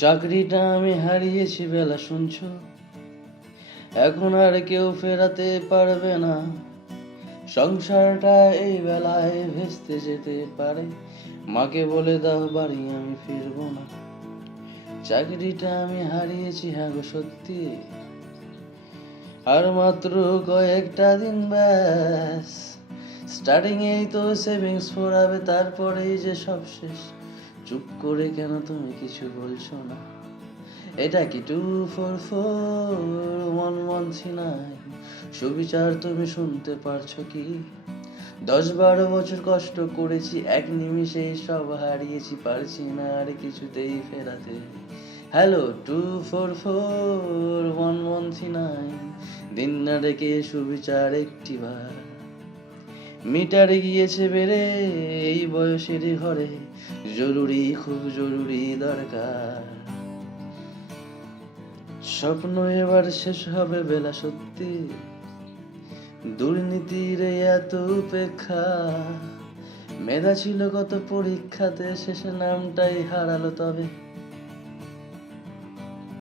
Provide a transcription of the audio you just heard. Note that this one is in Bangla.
চাকরিটা আমি হারিয়েছি বেলা শুনছো, এখন আর কেউ ফেরাতে পারবে না। সংসারটা এই বেলায় ভেস্তে যেতে পারে, মাকে বলে দাও বাড়ি আমি ফিরবো না। চাকরিটা আমি হারিয়েছি, হ্যাঁ গো সত্যি, আর মাত্র কয়েকটা দিন ব্যাস। স্টার্টিং এই তো সেভিংস ফোরাবে, তারপরেই যে সব শেষ। চুপ করে কেন তুমি কিছু বলছো না? এটা কি 2441139? সুবিচার তুমি শুনতে পারছো কি? 10-12 বছর কষ্ট করেছি, এক নিমিষেই সব হারিয়েছি, পারছি না আর কিছুতেই ফেরাতে। হ্যালো 2441139, দিন না ডেকে সুবিচার একটিবার। মিটারে গিয়েছে বেড়ে এই বয়সেরই ঘরে, জরুরি খুব জরুরি দরকার। স্বপ্ন এবার শেষ হবে বেলা সত্যি, দুর্নীতির এই এত উপেক্ষা। মেধা ছিল কত পরীক্ষাতে, শেষে নামটাই হারালো তবে।